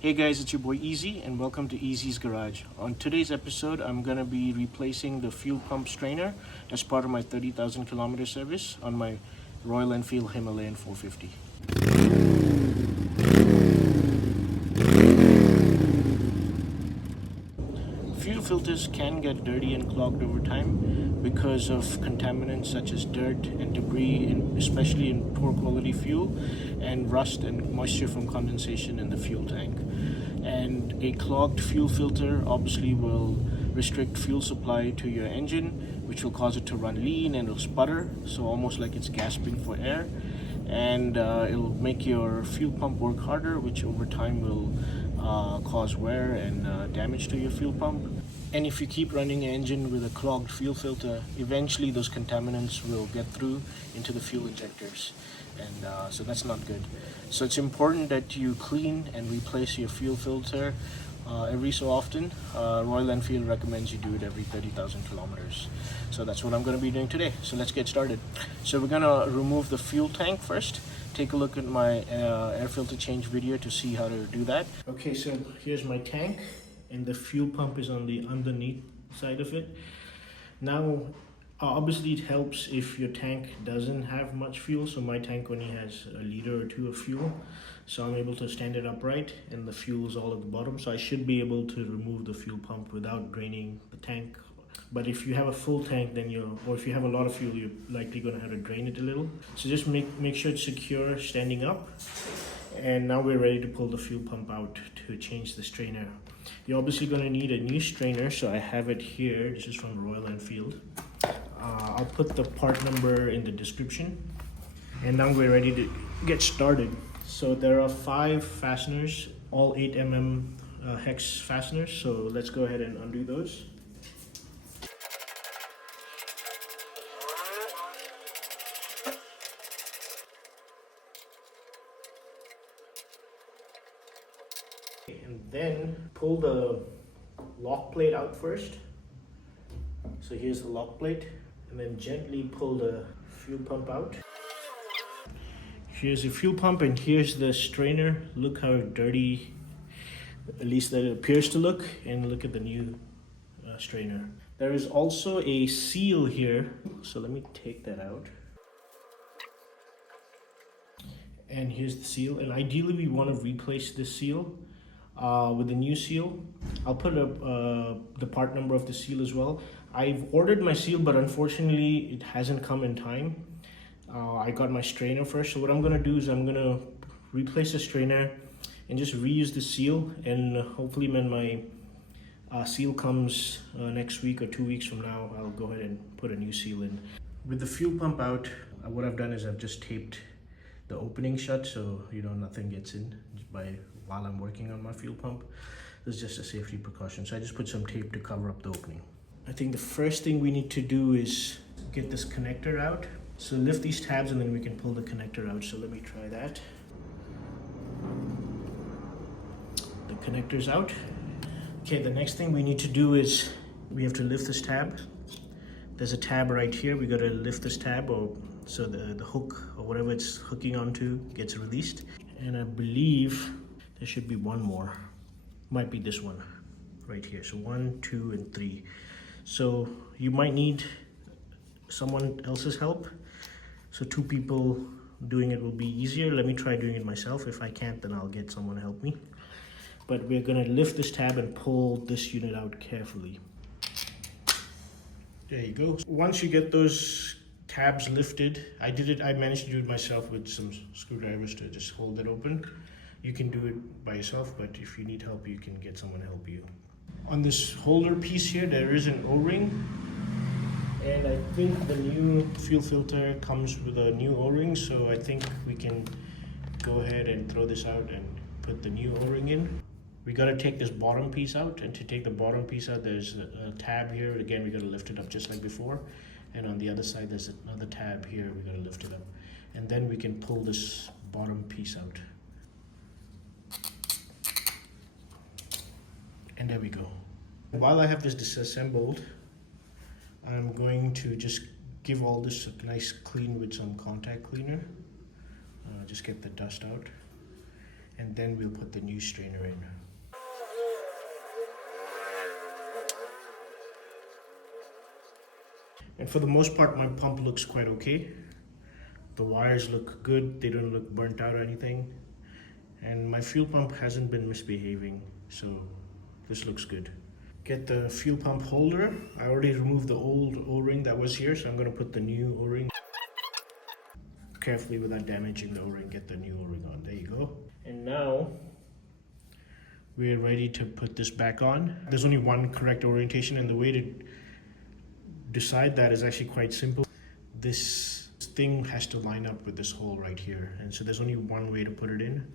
Hey guys, it's your boy Easy and welcome to Easy's Garage. On today's episode, I'm going to be replacing the fuel pump strainer as part of my 30,000 kilometer service on my Royal Enfield Himalayan 450. Fuel filters can get dirty and clogged over time because of contaminants such as dirt and debris, especially in poor quality fuel, and rust and moisture from condensation in the fuel tank. And a clogged fuel filter obviously will restrict fuel supply to your engine, which will cause it to run lean and it'll sputter, so almost like it's gasping for air. And it'll make your fuel pump work harder, which over time will cause wear and damage to your fuel pump. And if you keep running an engine with a clogged fuel filter, eventually those contaminants will get through into the fuel injectors, and so that's not good. So it's important that you clean and replace your fuel filter every so often. Royal Enfield recommends you do it every 30,000 kilometers. So that's what I'm going to be doing today. So let's get started. So we're going to remove the fuel tank first. Take a look at my air filter change video to see how to do that. Okay, so here's my tank and the fuel pump is on the underneath side of it. Now, obviously it helps if your tank doesn't have much fuel. So my tank only has a liter or two of fuel. So I'm able to stand it upright and the fuel is all at the bottom. So I should be able to remove the fuel pump without draining the tank. But if you have a full tank, then or if you have a lot of fuel, you're likely going to have to drain it a little. So just make sure it's secure standing up. And now we're ready to pull the fuel pump out to change the strainer. You're obviously going to need a new strainer, so I have it here. This is from Royal Enfield. I'll put the part number in the description. And now we're ready to get started. So there are 5 fasteners, all 8mm hex fasteners. So let's go ahead and undo those. And then pull the lock plate out first. So here's the lock plate, and then gently pull the fuel pump out. Here's the fuel pump and here's the strainer. Look how dirty, at least that it appears to look, and look at the new strainer. There is also a seal here, so let me take that out. And here's the seal, and ideally we want to replace this seal with the new seal. I'll put the part number of the seal as well. I've ordered my seal, but unfortunately it hasn't come in time. I got my strainer first, so what I'm gonna do is I'm gonna replace the strainer and just reuse the seal, and hopefully when my seal comes next week or 2 weeks from now, I'll go ahead and put a new seal in. With the fuel pump out, what I've done is I've just taped the opening shut so nothing gets in while I'm working on my fuel pump. This is just a safety precaution, so I just put some tape to cover up the opening. I think the first thing we need to do is get this connector out. So lift these tabs and then we can pull the connector out. So let me try that. The connector's out. Okay, the next thing we need to do is we have to lift this tab. There's a tab right here. We got to lift this tab, so the hook or whatever it's hooking onto gets released. And I believe there should be one more. Might be this one right here. So 1, 2, and 3. So you might need someone else's help. So 2 people doing it will be easier. Let me try doing it myself. If I can't, then I'll get someone to help me. But we're gonna lift this tab and pull this unit out carefully. There you go. Once you get those tabs lifted, I managed to do it myself with some screwdrivers to just hold it open. You can do it by yourself, but if you need help, you can get someone to help you. On this holder piece here, there is an O-ring. And I think the new fuel filter comes with a new O-ring, so I think we can go ahead and throw this out and put the new O-ring in. We gotta take this bottom piece out, and to take the bottom piece out, there's a tab here. Again, we gotta lift it up just like before. And on the other side, there's another tab here. We gotta lift it up. And then we can pull this bottom piece out. And there we go. While I have this disassembled, I'm going to just give all this a nice clean with some contact cleaner. Just get the dust out. and then we'll put the new strainer in. And for the most part, my pump looks quite okay. The wires look good, they don't look burnt out or anything. And my fuel pump hasn't been misbehaving, so this looks good. Get the fuel pump holder. I already removed the old O-ring that was here, so I'm gonna put the new O-ring. Carefully without damaging the O-ring, get the new O-ring on. There you go. And now we're ready to put this back on. There's only one correct orientation, and the way to decide that is actually quite simple. This thing has to line up with this hole right here, and so there's only one way to put it in.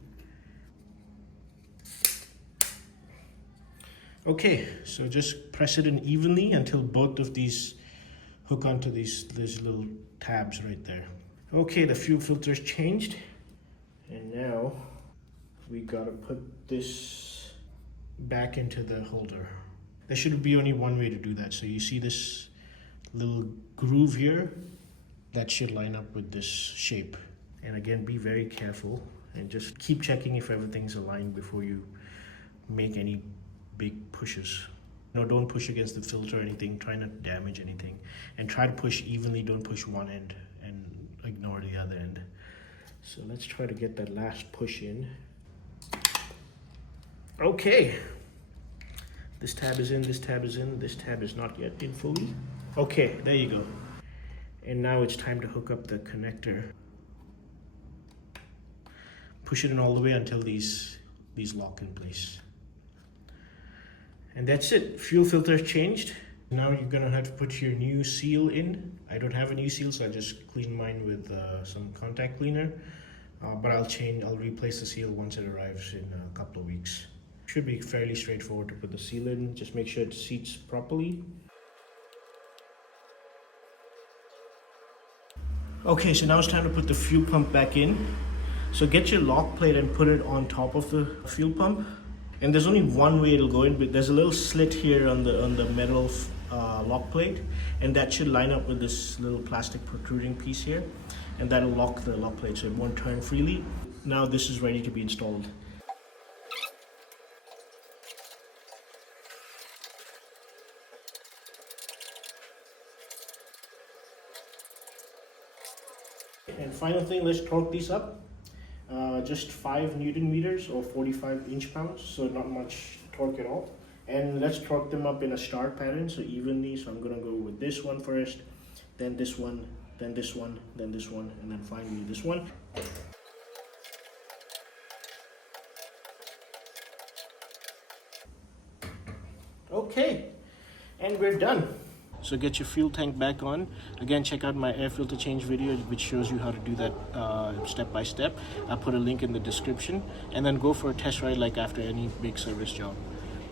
Okay, so just press it in evenly until both of these hook onto these little tabs right there. Okay, the fuel filter is changed, and now we gotta put this back into the holder. There should be only one way to do that. So you see this little groove here? That should line up with this shape. And again, be very careful and just keep checking if everything's aligned before you make any big pushes. No, don't push against the filter or anything. Try not to damage anything. And try to push evenly, don't push one end and ignore the other end. So let's try to get that last push in. Okay. This tab is in, this tab is in, this tab is not yet in fully. Okay, there you go. And now it's time to hook up the connector. Push it in all the way until these lock in place. And that's it. Fuel filter changed. Now you're gonna have to put your new seal in. I don't have a new seal, so I just clean mine with some contact cleaner. But I'll replace the seal once it arrives in a couple of weeks. Should be fairly straightforward to put the seal in. Just make sure it seats properly. Okay, so now it's time to put the fuel pump back in. So get your lock plate and put it on top of the fuel pump. And there's only one way it'll go in, but there's a little slit here on the metal lock plate, and that should line up with this little plastic protruding piece here, and that'll lock the lock plate so it won't turn freely. Now this is ready to be installed. And final thing, let's torque these up. Just 5 Newton meters or 45 inch-pounds, so not much torque at all. And let's torque them up in a star pattern, so evenly. So I'm gonna go with this one first, then this one, then this one, then this one, and then finally this one. Okay, and we're done. So get your fuel tank back on. Again, check out my air filter change video, which shows you how to do that step by step. I'll put a link in the description, and then go for a test ride like after any big service job.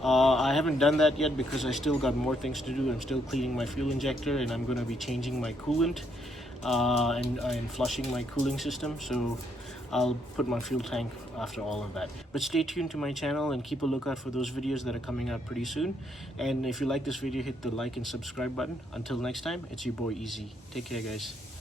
I haven't done that yet because I still got more things to do. I'm still cleaning my fuel injector, and I'm going to be changing my coolant and flushing my cooling system. So I'll put my fuel tank after all of that. But stay tuned to my channel and keep a lookout for those videos that are coming out pretty soon. And if you like this video, hit the like and subscribe button. Until next time, it's your boy Easy. Take care, guys.